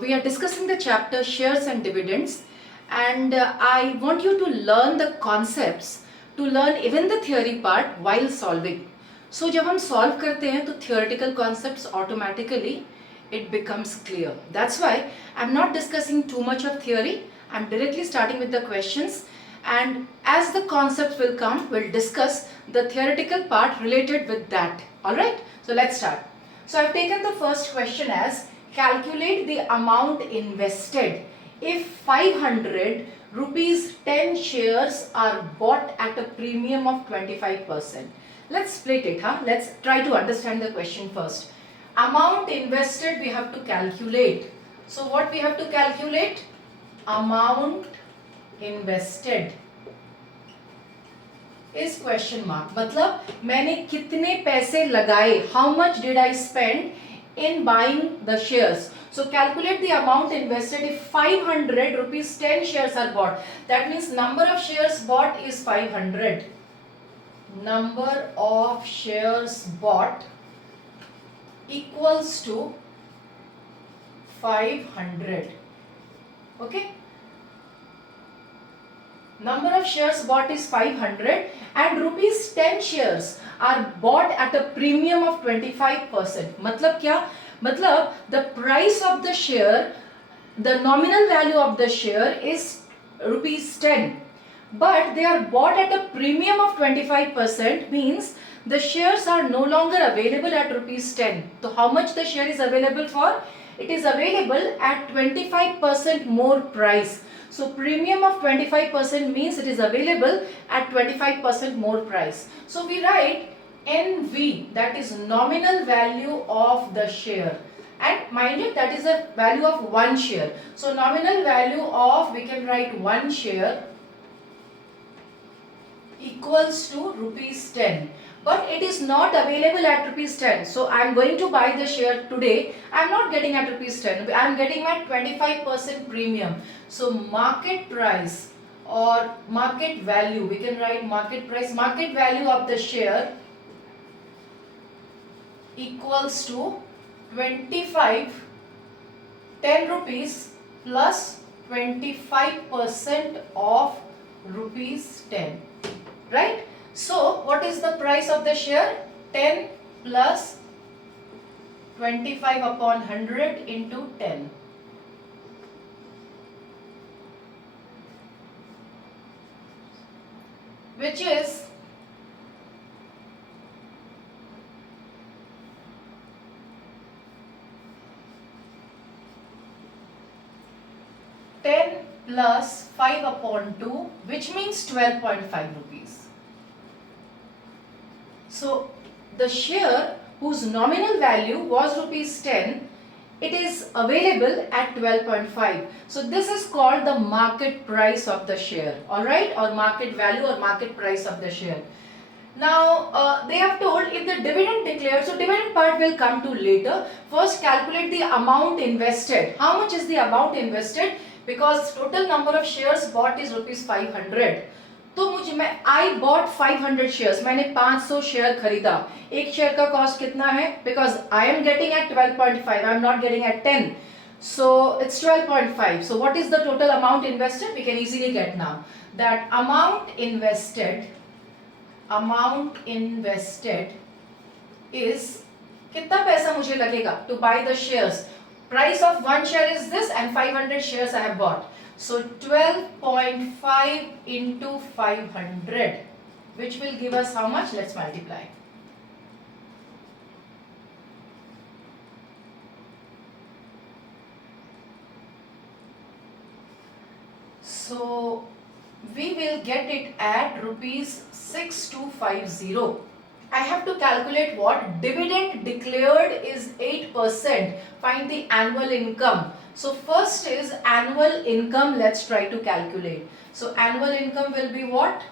we are discussing the chapter shares and dividends, and I want you to learn the concepts, to learn even the theory part while solving. So जब हम solve करते हैं तो theoretical concepts automatically it becomes clear. That's why I'm not discussing too much of theory. I'm directly starting with the questions, and as the concepts will come, we'll discuss the theoretical part related with that. Alright, so let's start. So I've taken the first question as calculate the amount invested if 500 rupees 10 shares are bought at a premium of 25%. Let's split it, huh? Let's try to understand the question first. Amount invested we have to calculate. So what we have to calculate? Amount invested is question mark. मतलब मैंने कितने पैसे लगाए, how much did I spend in buying the shares. So calculate the amount invested if 500 rupees 10 shares are bought. That means number of shares bought is 500. Number of shares bought equals to 500. Okay. Number of shares bought is 500 and rupees 10 shares are bought at a premium of 25%. मतलब क्या? मतलब the price of the share, the nominal value of the share is rupees 10, but they are bought at a premium of 25%, means the shares are no longer available at rupees 10. So how much the share is available for? It is available at 25% more price. So premium of 25% means it is available at 25% more price. So we write NV, that is nominal value of the share, and mind you that is a value of one share. So nominal value of, we can write one share equals to rupees 10. But it is not available at rupees 10. So I am going to buy the share today. I am not getting at rupees 10. I am getting at 25% premium. So market price or market value, we can write market price, market value of the share equals to 10 rupees plus 25% of rupees 10. Right? So what is the price of the share? 10 plus 25 upon 100 into 10. Which is 10 plus 5 upon 2, which means 12.5 rupees. So the share whose nominal value was rupees 10, it is available at 12.5. So this is called the market price of the share, alright, or market value or market price of the share. Now they have told if the dividend declared, so dividend part will come to later. First calculate the amount invested. How much is the amount invested? Because total number of shares bought is rupees 500. तो I bought 500 shares, मैंने 500 share खरीदा. एक share का cost कितना है? Because I am getting at 12.5, I am not getting at 10. So it's 12.5. So what is the total amount invested? We can easily get now. That amount invested is कितना पैसा मुझे लगेगा to buy the shares. Price of one share is this and 500 shares I have bought. So 12.5 into 500, which will give us how much? Let's multiply. So we will get it at rupees 6250. I have to calculate what? Dividend declared is 8%. Find the annual income. So first is annual income. Let's try to calculate. So annual income will be what?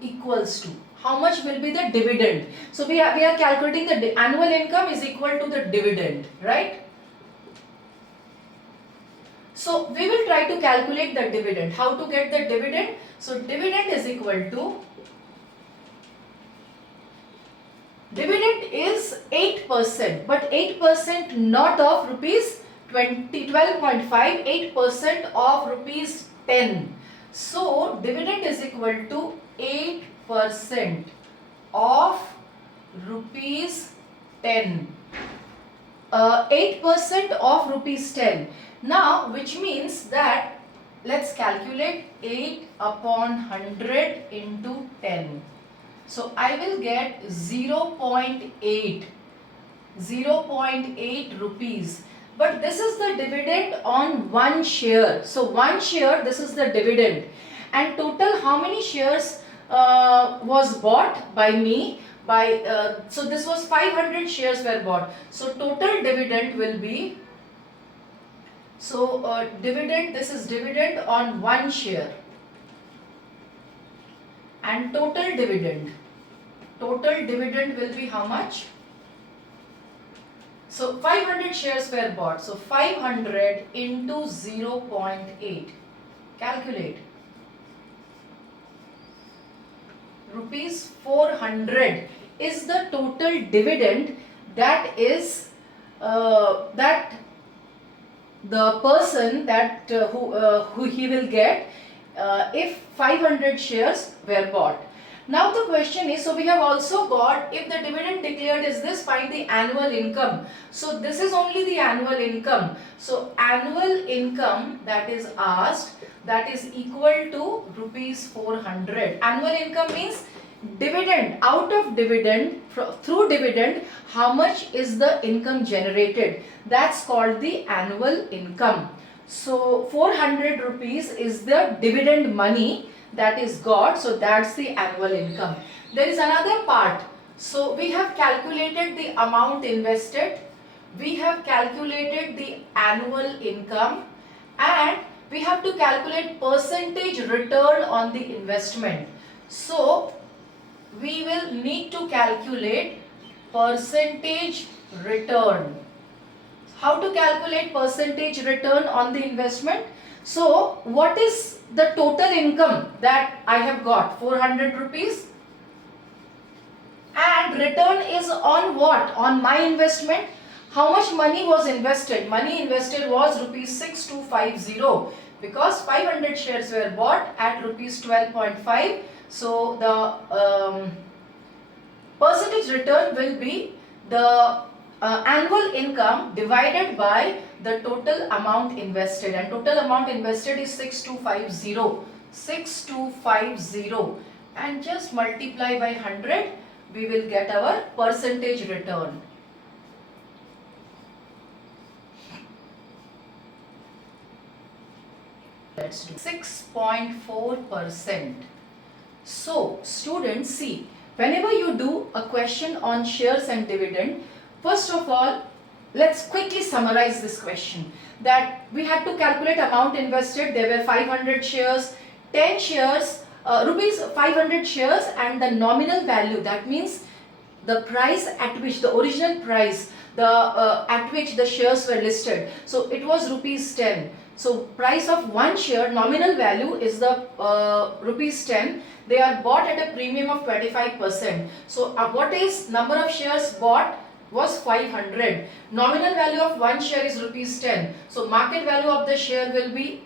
Equals to. How much will be the dividend? So we are calculating the annual income is equal to the dividend, right? So we will try to calculate the dividend. How to get the dividend? So dividend is equal to, dividend is 8%, but 8% not of rupees 12.5, 8% of rupees 10. So dividend is equal to 8% of rupees 10. 8% of rupees 10. Now, which means that let's calculate 8 upon 100 into 10. So I will get 0.8 rupees. But this is the dividend on one share. So one share, this is the dividend. And total how many shares was bought by me? So this was 500 shares were bought. So total dividend will be, so dividend, this is dividend on one share. And total dividend will be how much? So 500 shares were bought. So 500 into 0.8. Calculate. Rupees 400 is the total dividend that is that the person that who he will get if 500 shares were bought. Now the question is, so we have also got, if the dividend declared is this, find the annual income. So this is only the annual income. So annual income that is asked, that is equal to rupees 400. Annual income means dividend, out of dividend, through dividend, how much is the income generated. That's called the annual income. So 400 rupees is the dividend money that is got, so that's the annual income. There is another part. So we have calculated the amount invested, we have calculated the annual income, and we have to calculate percentage return on the investment. So we will need to calculate percentage return. How to calculate percentage return on the investment? So what is the total income that I have got? 400 rupees. And return is on what? On my investment. How much money was invested? Money invested was rupees 6250, because 500 shares were bought at rupees 12.5. So the percentage return will be the annual income divided by the total amount invested, and total amount invested is 6250, and just multiply by 100, we will get our percentage return. Let's do 6.4%. So students, see, whenever you do a question on shares and dividend, first of all, let's quickly summarize this question. That we had to calculate amount invested. There were 500 shares, 10 shares, rupees 500 shares, and the nominal value. That means the price at which, the original price, at which the shares were listed. So it was rupees 10. So price of one share, nominal value is the rupees 10. They are bought at a premium of 25%. So what is number of shares bought? Was 500. Nominal value of one share is rupees 10. So market value of the share will be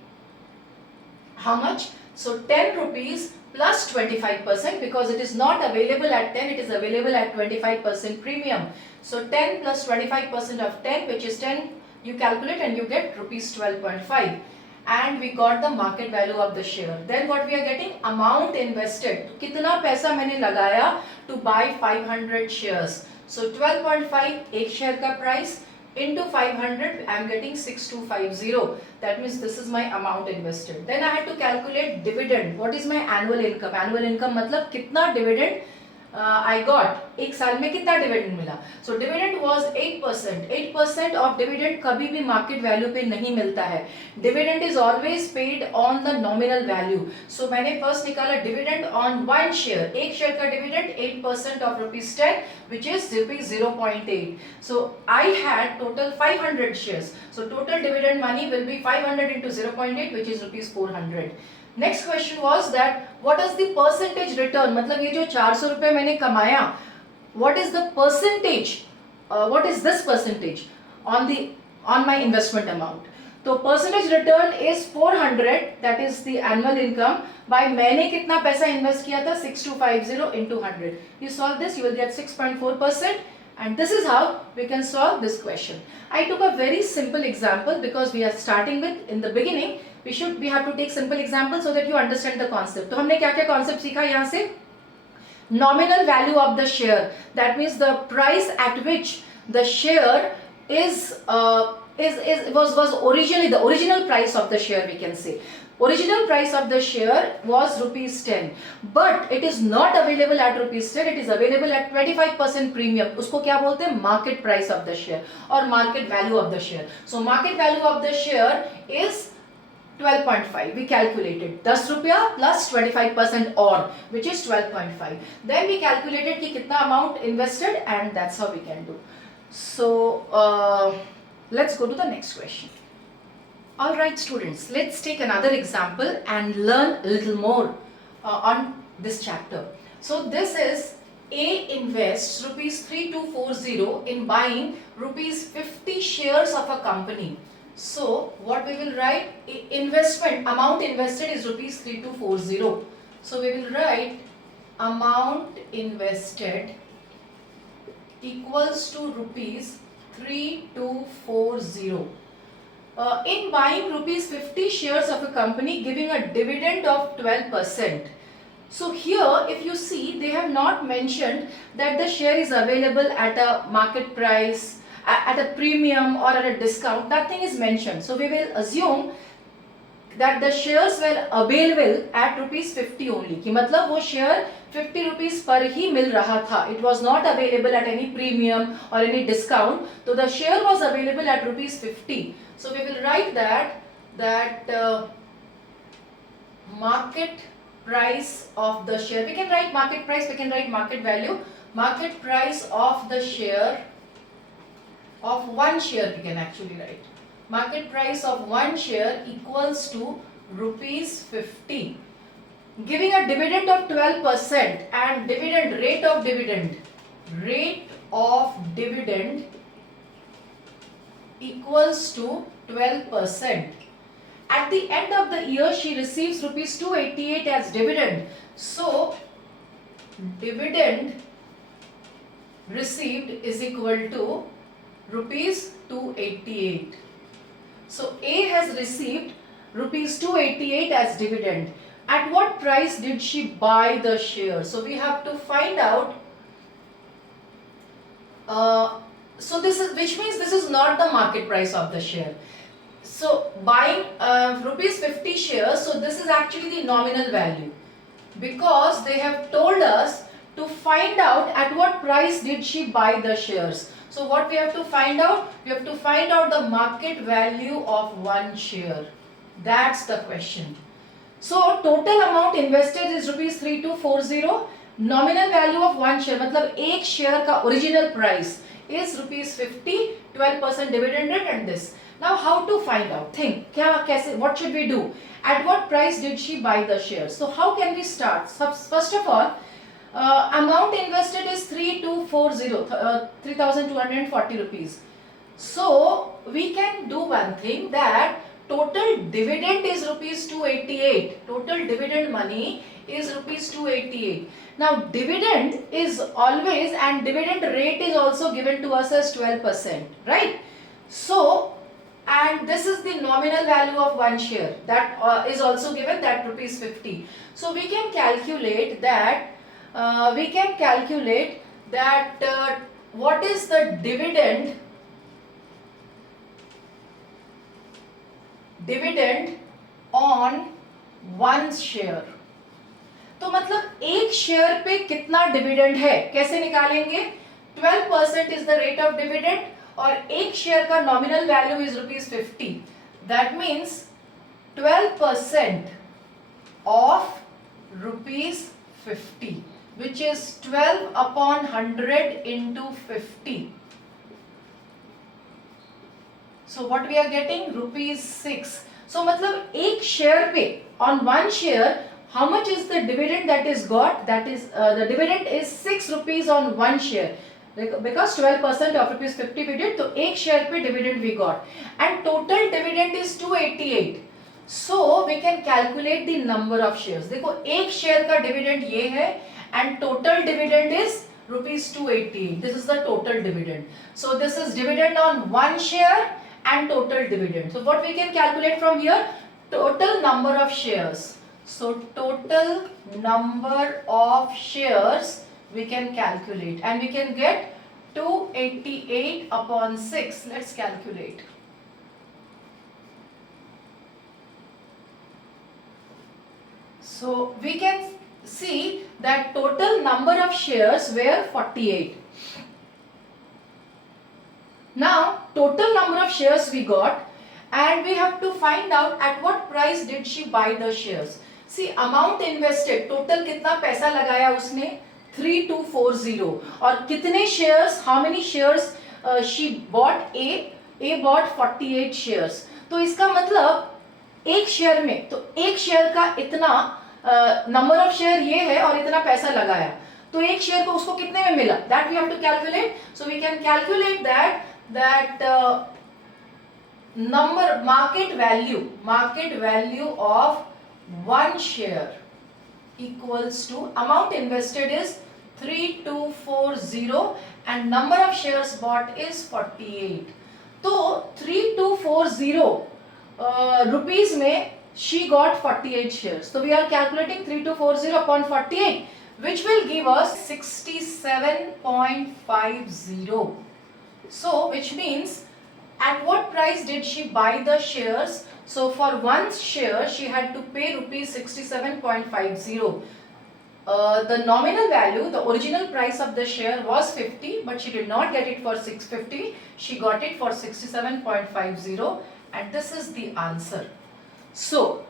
how much? So 10 rupees plus 25%, because it is not available at 10, it is available at 25% premium. So 10 plus 25% of 10, which is 10, you calculate and you get rupees 12.5. And we got the market value of the share. Then what we are getting? Amount invested. कितना पैसा मैंने लगाया to buy 500 shares. So 12.5 एक share का price into 500, I am getting 6250. That means this is my amount invested. Then I had to calculate dividend. What is my annual income? Annual income मतलब कितना dividend I got, एक साल में कितना dividend मिला. So dividend was 8%. 8% of dividend कभी भी market value पे नहीं मिलता है. Dividend is always paid on the nominal value. So मैंने फर्स्ट निकाला डिविडेंड ऑन वन शेयर. एक शेयर का dividend 8% of rupees 10, which is rupees 0.8. So I had total 500 shares. So total dividend money will be 500 into 0.8, which is rupees 400. Next question was that what is the percentage return? मतलब ये जो 400 रुपए मैंने कमाया, what is the percentage what is this percentage on my investment amount. तो percentage return is 400, that is the annual income by मैंने कितना पैसा invest किया था 6250 into 100. You solve this, you will get 6.4%, and this is how we can solve this question. I took a very simple example because we are starting with in the beginning. We have to take simple examples so that you understand the concept. तो हमने क्या क्या concept सीखा यहाँ से? Nominal value of the share, that means the price at which the share was originally the original price of the share, we can say. Original price of the share was rupees 10, but it is not available at rupees 10, it is available at 25% premium. उसको क्या बोलते हैं? Market price of the share or market value of the share. So market value of the share is 12.5. We calculated 10 रुपया plus 25% or, which is 12.5. Then we calculated कि कितना amount invested, and that's how we can do. So let's go to the next question. Alright students, let's take another example and learn a little more on this chapter. So this is A invests rupees 3240 in buying rupees 50 shares of a company. So what we will write? Investment amount invested is rupees 3240. So we will write amount invested equals to rupees 3240. In buying rupees 50 shares of a company giving a dividend of 12%. So here if you see, they have not mentioned that the share is available at a market price, at a premium or at a discount. Nothing is mentioned. So we will assume that the shares were available at rupees 50 only. कि मतलब वो share 50 rupees पर ही मिल रहा था. It was not available at any premium or any discount. So the share was available at rupees 50. So we will write that market price of the share. We can write market price. We can write market value. Market price of the share of one share. We can actually write. Market price of one share equals to rupees 50, giving a dividend of 12%, and rate of dividend equals to 12%. At the end of the year she receives rupees 288 as dividend. So dividend received is equal to rupees 288. So A has received rupees 288 as dividend. At what price did she buy the share? So we have to find out. So this is, which means this is not the market price of the share. So buying rupees 50 shares, so this is actually the nominal value, because they have told us to find out at what price did she buy the shares. So what we have to find out? We have to find out the market value of one share. That's the question. So total amount invested is rupees 3240. Nominal value of one share, मतलब एक share का original price is rupees 50, 12% dividend rate and this. Now how to find out? Think, क्या कैसे? What should we do? At what price did she buy the shares? So how can we start? First of all, amount invested is 3240 rupees. So we can do one thing, that total dividend is rupees 288. Total dividend money is rupees 288. Now dividend is always, and dividend rate is also given to us as 12%, right? So, and this is the nominal value of one share, that is also given, that rupees 50. So we can calculate that. What is the dividend on one share. तो मतलब एक share पे कितना dividend है, कैसे निकालेंगे? 12% is the rate of dividend, और एक शेयर का nominal value is rupees 50. That means 12% of rupees 50, which is 12 upon 100 into 50. So what we are getting? rupees 6. So मतलब एक शेयर पे, on one share, how much is the dividend that is got? That is the dividend is 6 rupees on one share. because 12% of rupees 50 we did, तो एक share पे dividend we got and total dividend is 288. So we can calculate the number of shares. देखो एक share का dividend ये है and total dividend is rupees 288. This is the total dividend. So this is dividend on one share and total dividend. So what we can calculate from here? Total number of shares. So total number of shares we can calculate and we can get 288 upon 6. Let's calculate. So we can see that total number of shares were 48. Now total number of shares we got and we have to find out at what price did she buy the shares. See amount invested, total कितना पैसा लगाया उसने 3240 और कितने shares, how many shares she bought? A bought 48 shares. तो इसका मतलब एक शेयर में, तो एक शेयर का इतना नंबर ऑफ शेयर ये है और इतना पैसा लगाया, तो एक शेयर को उसको कितने में मिला? That we have to calculate. So we can calculate that number market value of one share equals to amount invested is 3240 and number of shares bought is 48. तो 3240 rupees में she got 48 shares. So we are calculating 3240 upon 48 which will give us 67.50. So which means at what price did she buy the shares? So for one share she had to pay rupees 67.50. The nominal value, the original price of the share was 50 but she did not get it for 650. She got it for 67.50 and this is the answer. So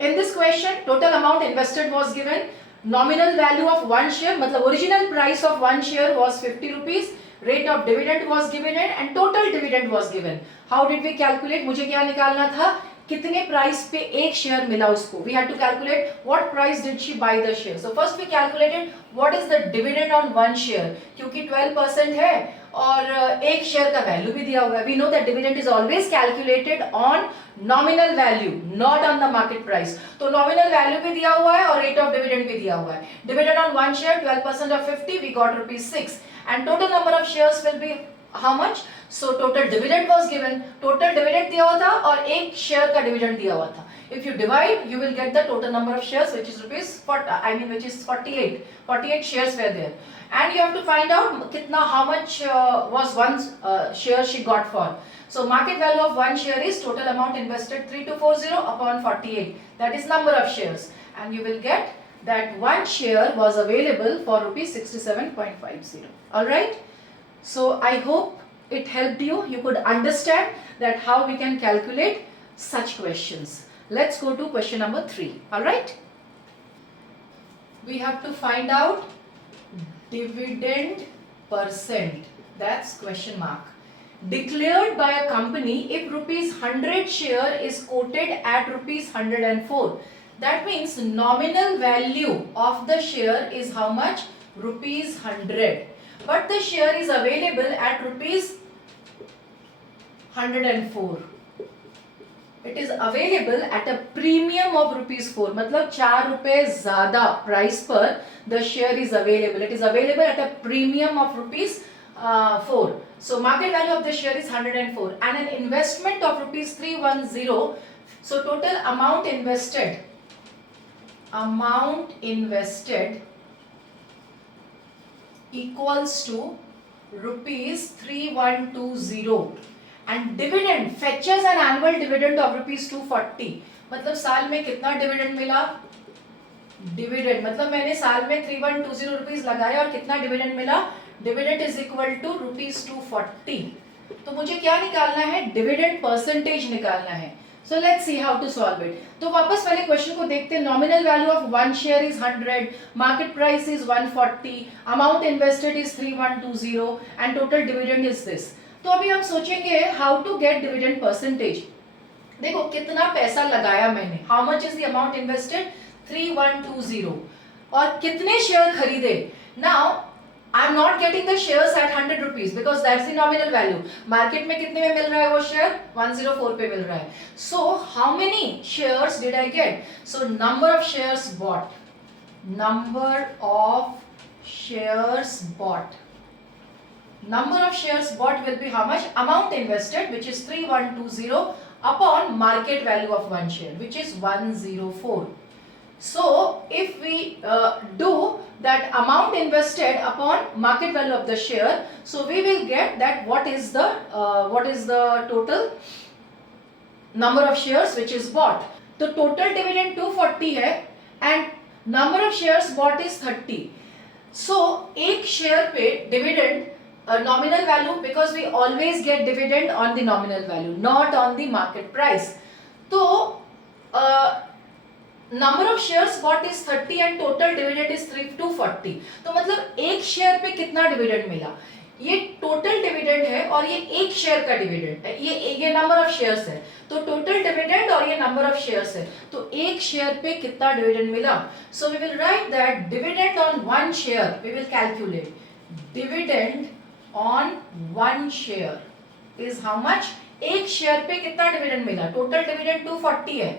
in this question total amount invested was given, nominal value of one share, मतलब original price of one share was 50 rupees, rate of dividend was given and total dividend was given. How did we calculate? मुझे क्या निकालना था? कितने price पे एक share मिला उसको? We had to calculate what price did she buy the share. So first we calculated what is the dividend on one share, क्योंकि 12% है और एक शेयर का वैल्यू भी दिया हुआ है. We know that dividend is always calculated on nominal value, not on the market price. तो nominal value भी दिया हुआ है और rate of dividend भी दिया हुआ है. Dividend on one share 12% of 50 we got rupees 6 and total number of shares will be how much? So total dividend was given. Total dividend दिया हुआ था और एक शेयर का dividend दिया हुआ था. If you divide, you will get the total number of shares, which is which is 48. 48 shares were there, and you have to find out कितना how much was one share she got for. So market value of one share is total amount invested 3240 upon 48. That is number of shares, and you will get that one share was available for rupees 67.50. All right. So I hope it helped you. You could understand that how we can calculate such questions. Let's go to question number 3. All right. We have to find out dividend percent. That's question mark. Declared by a company if rupees 100 share is quoted at rupees 104. That means nominal value of the share is how much? Rupees 100. But the share is available at rupees 104. It is available at a premium of rupees 4. मतलब 4 रुपए ज़्यादा price पर the share is available. It is available at a premium of rupees 4. So market value of the share is 104 and an investment of rupees 310. So total amount invested equals to rupees 3120 and dividend fetches an annual dividend of rupees 240. मतलब साल में कितना dividend मिला? Dividend मतलब मैंने साल में 3120 rupees लगाया और कितना डिविडेंड मिला? Dividend is equal to rupees 240. तो मुझे क्या निकालना है? डिविडेंड परसेंटेज निकालना है. So let's see how to solve it. तो वापस पहले क्वेश्चन को देखते हैं. Nominal value of one share is 100, market price is 140, amount invested is 3120 and total dividend is this. तो अभी हम सोचेंगे how to get dividend percentage. देखो कितना पैसा लगाया मैंने. How much is the amount invested? 3120 और कितने शेयर खरीदे? Now I am not getting the shares at 100 rupees because that's the nominal value. Market में कितने में मिल रहा है वो शेयर? 104 पे मिल रहा है. So how many shares did I get? So number of shares bot, number of shares bought, number of shares bought will be how much? Amount invested, which is 3120 upon market value of one share, which is 104. So if we do that amount invested upon market value of the share, so we will get that what is the total number of shares which is bought. तो total dividend 240 है and number of shares bought is 30. So एक share पे dividend nominal value, because we always get dividend on the nominal value, not on the market price. तो number of shares bought is 30 and total dividend is 240. तो मतलब एक share पे कितना dividend मिला? ये टोटल डिविडेंड है और ये एक शेयर का डिविडेंड है. ये नंबर ऑफ शेयर्स है. तो टोटल डिविडेंड और ये नंबर ऑफ शेयर्स है. तो एक शेयर पे कितना डिविडेंड मिला? So we will write that dividend on one share, we will calculate dividend on one share is how much? एक शेयर पे कितना डिविडेंड मिला? टोटल डिविडेंड 240 है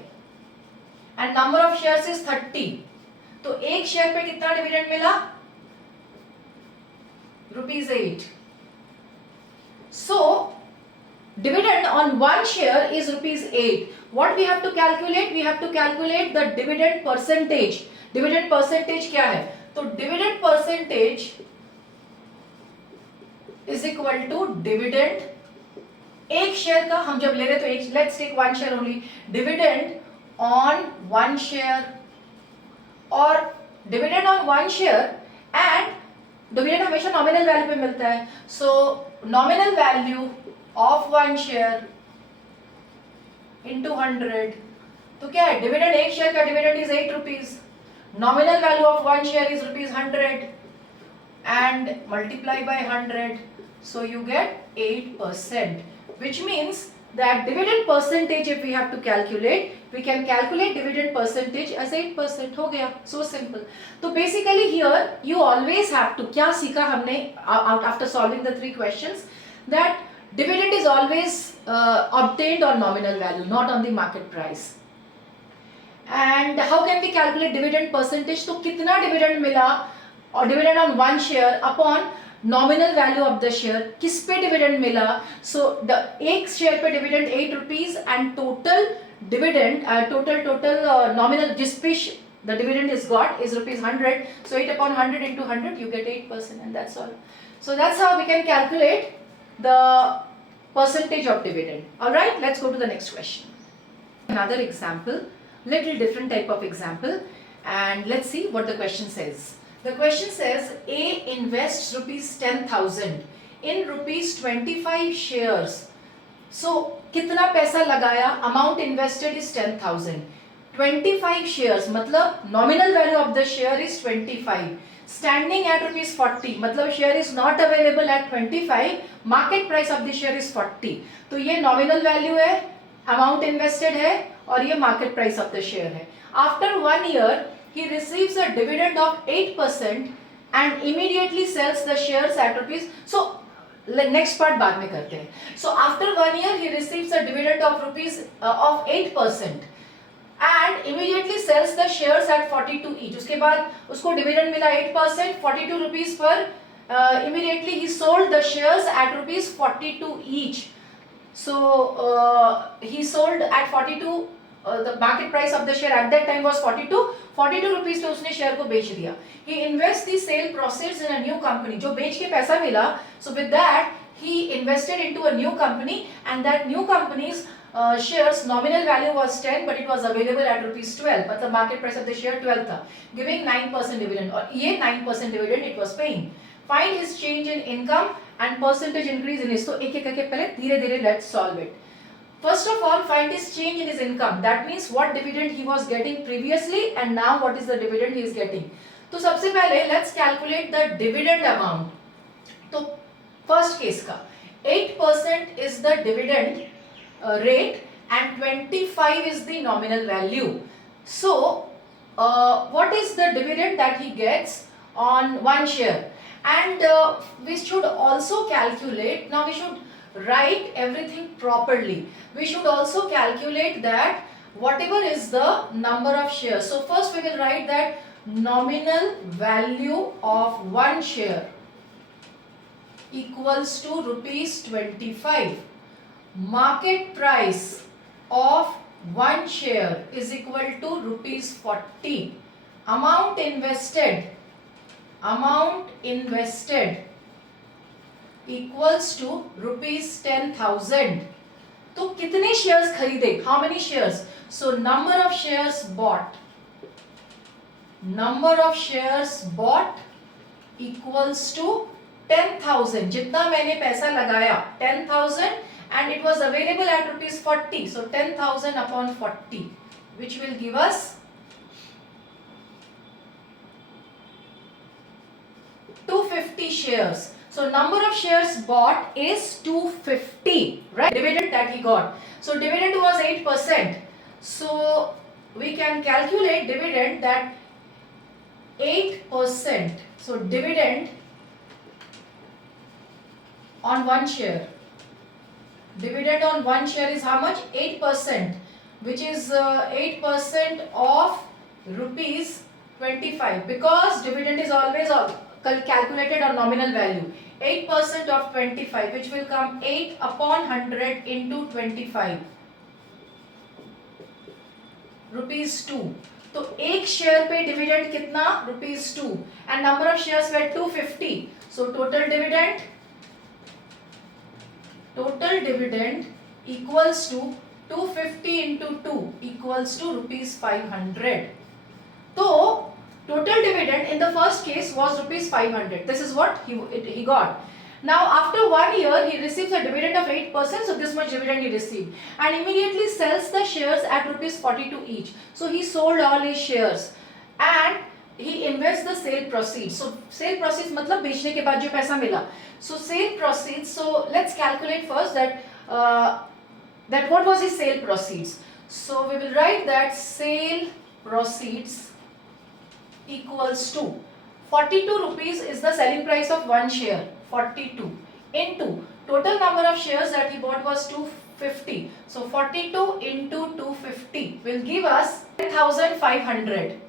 and number of shares is 30. तो एक शेयर पे कितना डिविडेंड मिला? rupees 8. So dividend on one share is rupees 8. What we have to calculate? We have to calculate the dividend percentage. Dividend percentage क्या है? तो dividend percentage is equal to dividend एक share का हम जब ले रहे तो एक, let's take one share only, dividend on one share और dividend on one share and dividend हमेशा नॉमिनल वैल्यू पे मिलता है. सो nominal value of one share into 100. तो क्या है? डिविडेंड एक शेयर का dividend is 8 rupees. Nominal value of one share is rupees 100 and multiply by 100. So you get 8%, which means that dividend percentage if we have to calculate, we can calculate dividend percentage as 8%. हो गया. So simple. तो basically here you always have to, क्या सीखा हमने after solving the three questions, that dividend is always obtained on nominal value, not on the market price. And how can we calculate dividend percentage? तो कितना dividend मिला और dividend on one share upon nominal value of the share, किस पे dividend मिला? सो एक share पे dividend 8 rupees and total dividend total nominal जिस पे the dividend is got is rupees 100. So 8 upon 100 into 100 you get 8% and that's all. So that's how we can calculate the percentage of dividend. Alright, let's go to the next question. Another example, little different type of example, and let's see what the question says. The question says A invests rupees 10,000 in rupees 25 shares. So कितना पैसा लगाया? Amount invested is 10,000. 25 shares मतलब nominal value of the share is 25. Standing at rupees 40 मतलब share is not available at 25. Market price of the share is 40. तो ये nominal value है, amount invested है और ये market price of the share है. After 1 year he receives a dividend of 8% and immediately sells the shares at rupees. So next part बाद में करते हैं. So after 1 year he receives a dividend of rupees of 8% and immediately sells the shares at 42 each. उसके बाद उसको dividend मिला 8%, 42 rupees पर immediately he sold the shares at rupees 42 each. So he sold at 42. The market price of the share at that time was 42 rupees पे उसने share को बेच दिया. He invests the sale proceeds in a new company. जो बेच के पैसा मिला, so with that he invested into a new company and that new company's shares nominal value was 10 but it was available at rupees 12. मतलब market price of the share 12 था, giving 9% dividend और ये 9% dividend it was paying. Find his change in income and percentage increase in his. तो एक एक करके पहले धीरे धीरे let's solve it. First of all, find his change in his income. That means what dividend he was getting previously and now what is the dividend he is getting. तो सबसे पहले let's calculate the dividend amount. तो first case का 8% is the dividend rate and 25 is the nominal value. So what is the dividend that he gets on one share? And we should also calculate, now we should write everything properly. We should also calculate that whatever is the number of shares. So first we will write that nominal value of one share equals to rupees 25. Market price of one share is equal to rupees 40. Amount invested equals to rupees 10,000. तो कितने shares खरीदे, how many shares? So number of shares bought equals to 10,000. जितना मैंने पैसा लगाया 10,000 and it was available at rupees 40. So 10,000 upon 40, which will give us 250 shares. So number of shares bought is 250, right? Dividend that he got. So dividend was 8%. So we can calculate dividend that 8%. So dividend on one share. Dividend on one share is how much? 8%, which is 8% of rupees 25, because dividend is always calculated on nominal value. 8% of 25, which will come 8 upon 100 into 25, rupees 2. तो एक share पे dividend कितना? Rupees 2. And number of shares way 250. So total dividend equals to 250 into 2 equals to rupees 500. So total dividend in the first case was rupees 500. This is what he got. Now after 1 year he receives a dividend of 8%, so this much dividend he received, and immediately sells the shares at rupees 42 each. So he sold all his shares and he invests the sale proceeds. So sale proceeds मतलब बेचने के बाद जो पैसा मिला. So sale proceeds. So let's calculate first that what was his sale proceeds. So we will write that sale proceeds equals to 42 rupees is the selling price of one share. 42 into total number of shares that he bought was 250. So 42 into 250 will give us 10,500.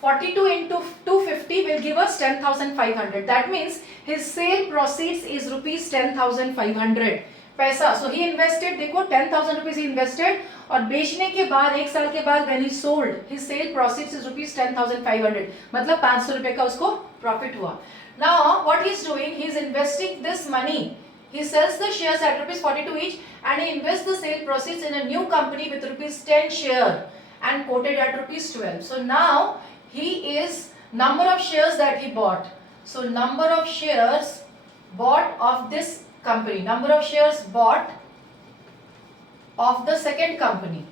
42 into 250 will give us 10,500. That means his sale proceeds is rupees 10,500 पैसा. So he invested, देखो 10,000 rupees he invested, और बेचने के बाद एक साल के बाद when he sold, his sale proceeds is rupees 10,500. मतलब 500 रुपए का उसको profit हुआ. Now what he is doing, he is investing this money. He sells the shares at rupees 42 each and he invests the sale proceeds in a new company with rupees 10 share and quoted at rupees 12. So now he is number of shares that he bought. So number of shares bought of this company, number of shares bought of the second company.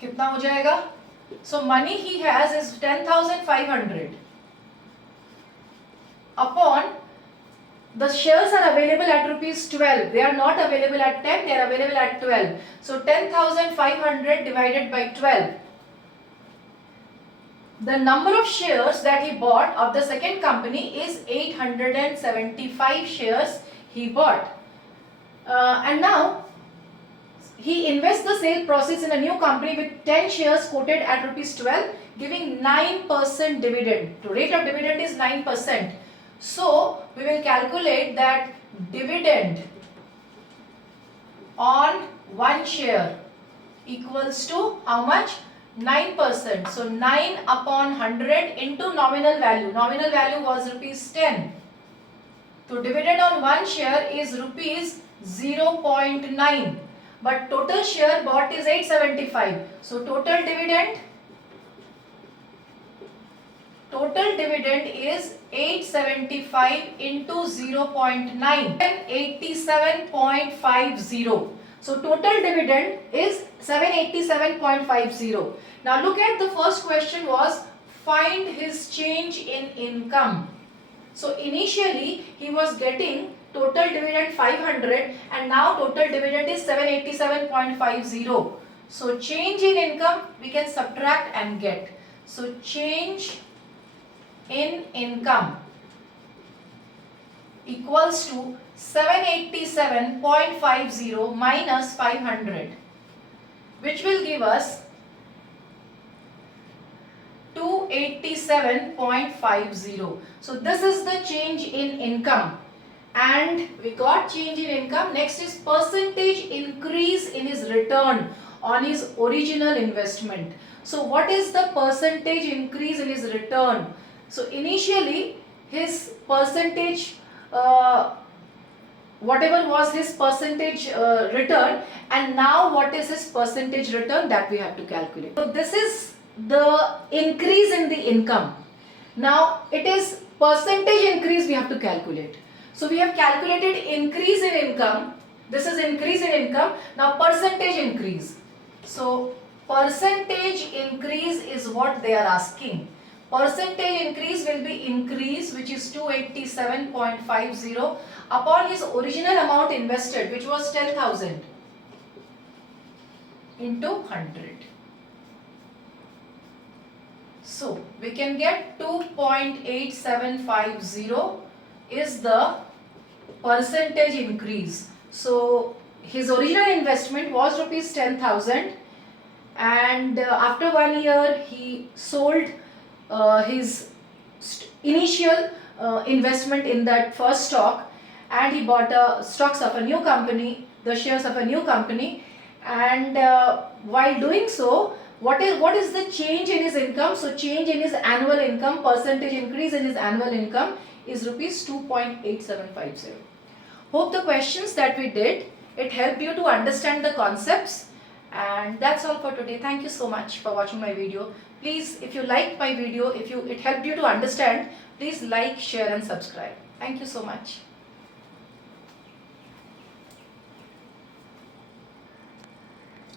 कितना हो जाएगा? So money he has is 10,500 upon the shares are available at rupees 12. They are not available at 10. They are available at 12. So 10,500 divided by 12. The number of shares that he bought of the second company is 875 shares he bought. And now he invests the sale proceeds in a new company with 10 shares quoted at rupees 12, giving 9% dividend. The rate of dividend is 9%. So we will calculate that dividend on one share equals to how much? 9%. So 9 upon 100 into nominal value. Nominal value was rupees 10. So dividend on one share is rupees 0.9. But total share bought is 875. So total dividend is 875 into 0.9, 87.50. So total dividend is 787.50. Now look at the first question was find his change in income. So initially he was getting total dividend 500 and now total dividend is 787.50. So change in income we can subtract and get. So change in income equals to 787.50 minus 500, which will give us 287.50. So this is the change in income, and we got change in income. Next is percentage increase in his return on his original investment. So what is the percentage increase in his return? So initially his percentage whatever was his percentage return, and now what is his percentage return, that we have to calculate. So this is the increase in the income. Now it is percentage increase we have to calculate. So we have calculated increase in income. This is increase in income. Now percentage increase. So percentage increase is what they are asking. Percentage increase will be increase, which is 287.50 upon his original amount invested, which was 10,000, into 100. So we can get 2.8750 is the percentage increase. So his original investment was rupees 10,000, and after 1 year he sold his initial investment in that first stock, and he bought stocks of a new company, the shares of a new company, and while doing so, what is the change in his income? So change in his annual income, percentage increase in his annual income is rupees 2.8750. Hope the questions that we did, it helped you to understand the concepts. And that's all for today. Thank you so much for watching my video. Please, if you liked my video, if it helped you to understand, please like, share and subscribe. Thank you so much.